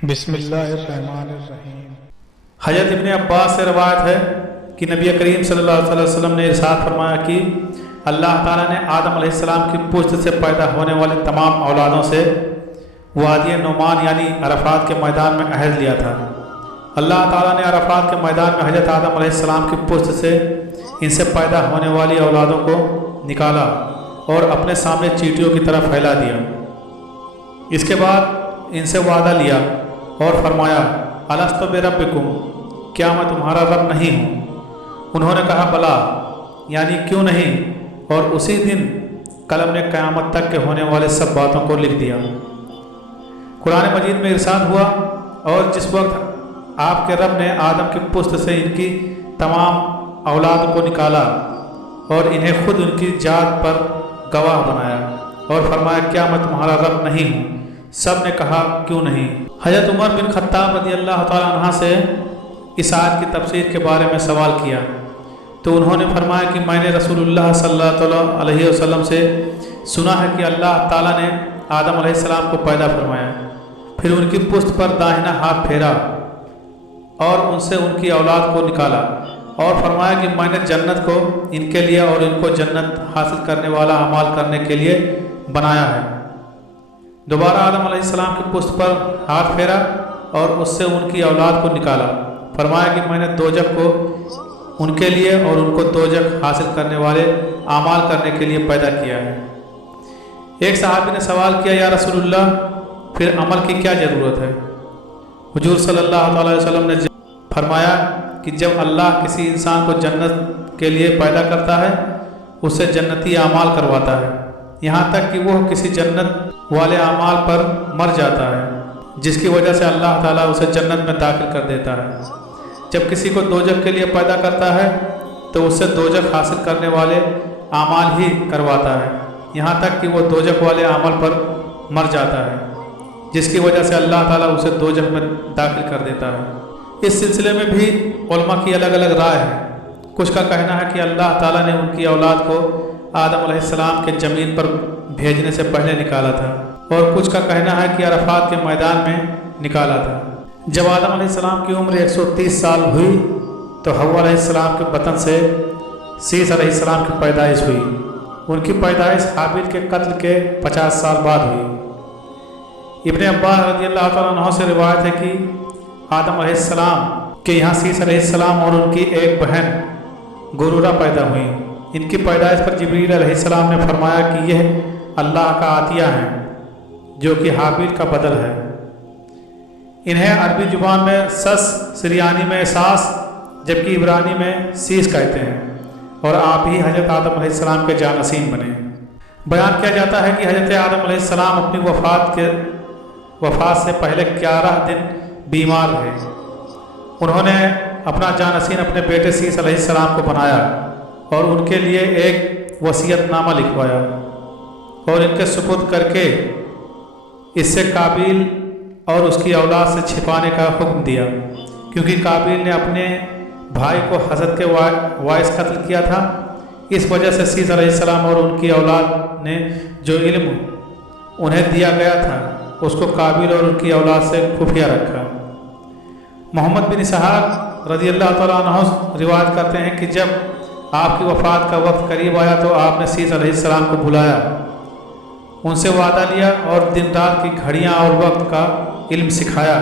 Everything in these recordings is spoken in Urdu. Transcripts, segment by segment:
بسم اللہ الرحمن الرحیم۔ حضرت ابن عباس سے روایت ہے کہ نبی کریم صلی اللہ علیہ وسلم نے ارشاد فرمایا کہ اللہ تعالیٰ نے آدم علیہ السلام کی پشت سے پیدا ہونے والے تمام اولادوں سے وادی نعمان یعنی عرفات کے میدان میں عہد لیا تھا۔ اللہ تعالیٰ نے عرفات کے میدان میں حضرت آدم علیہ السلام کی پشت سے ان سے پیدا ہونے والی اولادوں کو نکالا اور اپنے سامنے چیٹیوں کی طرح پھیلا دیا۔ اس کے بعد ان سے وعدہ لیا اور فرمایا الستُ بربکم، کیا میں تمہارا رب نہیں ہوں؟ انہوں نے کہا بلا، یعنی کیوں نہیں؟ اور اسی دن قلم نے قیامت تک کے ہونے والے سب باتوں کو لکھ دیا۔ قرآن مجید میں ارشاد ہوا اور جس وقت آپ کے رب نے آدم کی پشت سے ان کی تمام اولاد کو نکالا اور انہیں خود ان کی ذات پر گواہ بنایا اور فرمایا کیا میں تمہارا رب نہیں ہوں؟ سب نے کہا کیوں نہیں؟ حضرت عمر بن خطاب رضی اللہ تعالیٰ عنہ سے اس آیت کی تفسیر کے بارے میں سوال کیا تو انہوں نے فرمایا کہ میں نے رسول اللہ صلی اللہ علیہ وسلم سے سنا ہے کہ اللہ تعالیٰ نے آدم علیہ السلام کو پیدا فرمایا، پھر ان کی پشت پر داہنا ہاتھ پھیرا اور ان سے ان کی اولاد کو نکالا اور فرمایا کہ میں نے جنت کو ان کے لیے اور ان کو جنت حاصل کرنے والا اعمال کرنے کے لیے بنایا ہے۔ دوبارہ آدم علیہ السلام کی پشت پر ہاتھ پھیرا اور اس سے ان کی اولاد کو نکالا، فرمایا کہ میں نے دوزخ کو ان کے لیے اور ان کو دوزخ حاصل کرنے والے اعمال کرنے کے لیے پیدا کیا ہے۔ ایک صحابی نے سوال کیا یا رسول اللہ پھر عمل کی کیا ضرورت ہے؟ حضور صلی اللہ علیہ وسلم نے فرمایا کہ جب اللہ کسی انسان کو جنت کے لیے پیدا کرتا ہے اس سے جنتی اعمال کرواتا ہے، یہاں تک کہ وہ کسی جنت والے اعمال پر مر جاتا ہے جس کی وجہ سے اللہ تعالیٰ اسے جنت میں داخل کر دیتا ہے۔ جب کسی کو دوزخ کے لیے پیدا کرتا ہے تو اس سے دوزخ حاصل کرنے والے اعمال ہی کرواتا ہے، یہاں تک کہ وہ دوزخ والے عمل پر مر جاتا ہے جس کی وجہ سے اللہ تعالیٰ اسے دوزخ میں داخل کر دیتا ہے۔ اس سلسلے میں بھی علماء کی الگ الگ رائے ہے۔ کچھ کا کہنا ہے کہ اللہ تعالیٰ نے ان کی اولاد کو آدم علیہ السلام کے زمین پر بھیجنے سے پہلے نکالا تھا، اور کچھ کا کہنا ہے کہ عرفات کے میدان میں نکالا تھا۔ جب آدم علیہ السلام کی عمر 130 سال ہوئی تو حوا علیہ السلام کے بطن سے سیس علیہ السلام کی پیدائش ہوئی۔ ان کی پیدائش حابیل کے قتل کے 50 سال بعد ہوئی۔ ابن عباس رضی اللہ تعالیٰ عنہ سے روایت ہے کہ آدم علیہ السلام کے یہاں سیس علیہ السلام اور ان کی ایک بہن گرورہ پیدا ہوئی۔ ان کی پیدائش پر جبریل علیہ السلام نے فرمایا کہ یہ اللہ کا عطیہ ہے جو کہ حابیل کا بدل ہے۔ انہیں عربی زبان میں سس، سریانی میں ساس جبکہ عبرانی میں سیس کہتے ہیں، اور آپ ہی حضرت آدم علیہ السلام کے جانشین بنے۔ بیان کیا جاتا ہے کہ حضرت آدم علیہ السلام اپنی وفات سے پہلے 11 دن بیمار رہے۔ انہوں نے اپنا جانشین اپنے بیٹے سیس علیہ السلام کو بنایا اور ان کے لیے ایک وصیت نامہ لکھوایا اور ان کے سپرد کر کے اس سے قابیل اور اس کی اولاد سے چھپانے کا حکم دیا، کیونکہ قابیل نے اپنے بھائی کو حسد کے باعث قتل کیا تھا۔ اس وجہ سے سیس علیہ السلام اور ان کی اولاد نے جو علم انہیں دیا گیا تھا اس کو قابیل اور ان کی اولاد سے خفیہ رکھا۔ محمد بن اسحاق رضی اللہ تعالیٰ عنہ روایت کرتے ہیں کہ جب آپ کی وفات کا وقت قریب آیا تو آپ نے سیس علیہ السلام کو بلایا، ان سے وعدہ لیا اور دن رات کی گھڑیاں اور وقت کا علم سکھایا،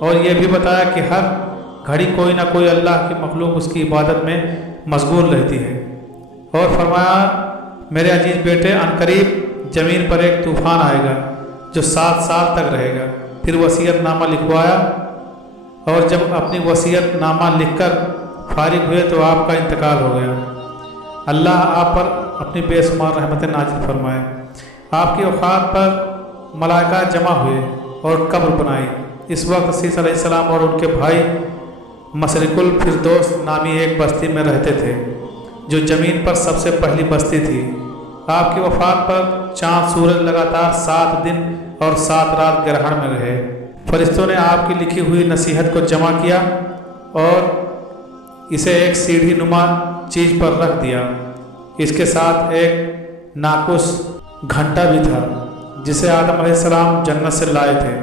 اور یہ بھی بتایا کہ ہر گھڑی کوئی نہ کوئی اللہ کی مخلوق اس کی عبادت میں مشغول رہتی ہے، اور فرمایا میرے عزیز بیٹے عنقریب زمین پر ایک طوفان آئے گا جو 7 سال تک رہے گا۔ پھر وصیت نامہ لکھوایا، اور جب اپنی وصیت نامہ لکھ کر فارغ ہوئے تو آپ کا انتقال ہو گیا۔ اللہ آپ پر اپنی بے شمار رحمتیں نازل فرمائے۔ آپ کی وفات پر ملائکہ جمع ہوئے اور قبر بنائی۔ اس وقت سیس علیہ السلام اور ان کے بھائی مشرق الفردوس نامی ایک بستی میں رہتے تھے جو زمین پر سب سے پہلی بستی تھی۔ آپ کی وفات پر چاند سورج لگاتار 7 دن اور 7 رات گرہن میں رہے۔ فرشتوں نے آپ کی لکھی ہوئی نصیحت کو جمع کیا اور اسے ایک سیڑھی نما چیز پر رکھ دیا۔ اس کے ساتھ ایک ناقوس گھنٹا بھی تھا جسے آدم علیہ السلام جنت سے لائے تھے۔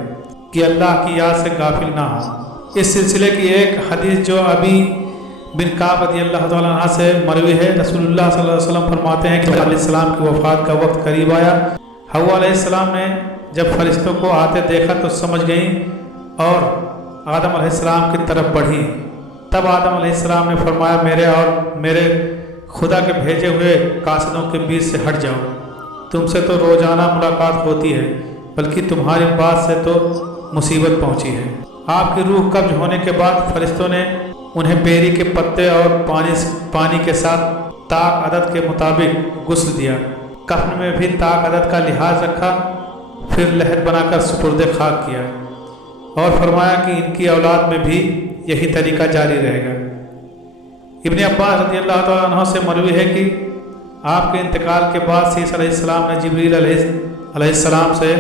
کہ اللہ کی یاد سے غافل نہ ہو۔ اس سلسلے کی ایک حدیث جو ابی بن کعب رضی اللہ تعالیٰ عنہ سے مروی ہے، رسول اللہ صلی اللہ علیہ وسلم فرماتے ہیں کہ علیہ السلام کی وفات کا وقت قریب آیا۔ حوا علیہ السلام نے جب فرشتوں کو آتے دیکھا تو سمجھ گئیں اور آدم علیہ السلام کی طرف بڑھی۔ تب آدم علیہ السلام نے فرمایا میرے اور میرے خدا کے بھیجے ہوئے قاصدوں کے بیچ سے ہٹ جاؤ، تم سے تو روزانہ ملاقات ہوتی ہے، بلکہ تمہاری بات سے تو مصیبت پہنچی ہے۔ آپ کی روح قبض ہونے کے بعد فرشتوں نے انہیں بیری کے پتے اور پانی کے ساتھ طاق عدد کے مطابق غسل دیا، کفن میں بھی طاق عدد کا لحاظ رکھا، پھر لحد بنا کر سپرد خاک کیا اور فرمایا کہ ان کی اولاد میں بھی یہی طریقہ جاری رہے گا۔ ابن عباس رضی اللہ تعالیٰ عنہ سے مروی ہے کہ آپ کے انتقال کے بعد سیس علیہ السلام نے جبریل علیہ السلام سے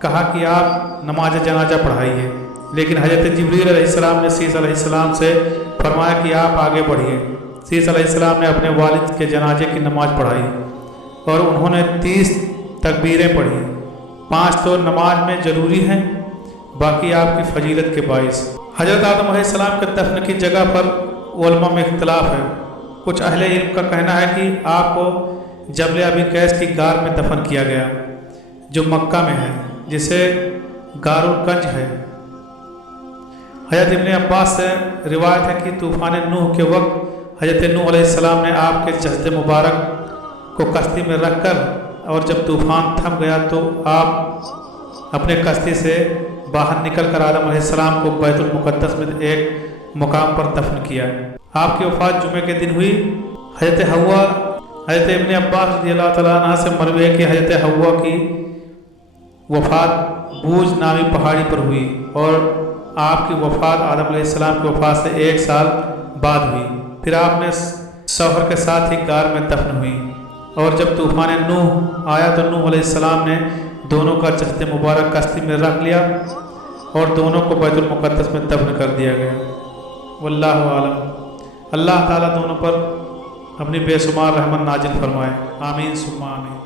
کہا کہ آپ نماز جنازہ پڑھائیے، لیکن حضرت جبریل علیہ السلام نے سیس علیہ السلام سے فرمایا کہ آپ آگے بڑھیے۔ سیس علیہ السلام نے اپنے والد کے جنازے کی نماز پڑھائی اور انہوں نے 30 تکبیریں پڑھی، 5 تو نماز میں ضروری ہیں، باقی آپ کی فضیلت کے باعث۔ حضرت آدم علیہ السلام کے دفن کی جگہ پر علماء میں اختلاف ہے۔ کچھ اہل علم کا کہنا ہے کہ آپ کو جبل ابی قیس کی غار میں دفن کیا گیا جو مکہ میں ہے، جسے غار الکنج ہے۔ حضرت ابن عباس سے روایت ہے کہ طوفان نوح کے وقت حضرت نوح علیہ السلام نے آپ کے جسد مبارک کو کشتی میں رکھ کر، اور جب طوفان تھم گیا تو آپ اپنے کشتی سے باہر نکل کر آدم علیہ السلام کو بیت المقدس میں ایک مقام پر دفن کیا۔ آپ کی وفات جمعے کے دن ہوئی۔ حضرت حوا، حضرت ابن عباس رضی اللہ تعالیٰ عنہ سے مروی ہے کہ حضرت حوا کی وفات بوج نامی پہاڑی پر ہوئی اور آپ کی وفات آدم علیہ السلام کی وفات سے 1 سال بعد ہوئی۔ پھر آپ نے شوہر کے ساتھ ہی غار میں دفن ہوئی، اور جب طوفان نوح آیا تو نوح علیہ السلام نے دونوں کا جسد مبارک کشتی میں رکھ لیا اور دونوں کو بیت المقدس میں دفن کر دیا گیا۔ واللہ عالم۔ اللہ تعالیٰ دونوں پر اپنی بے شمار رحمت نازل فرمائے، آمین ثم آمین۔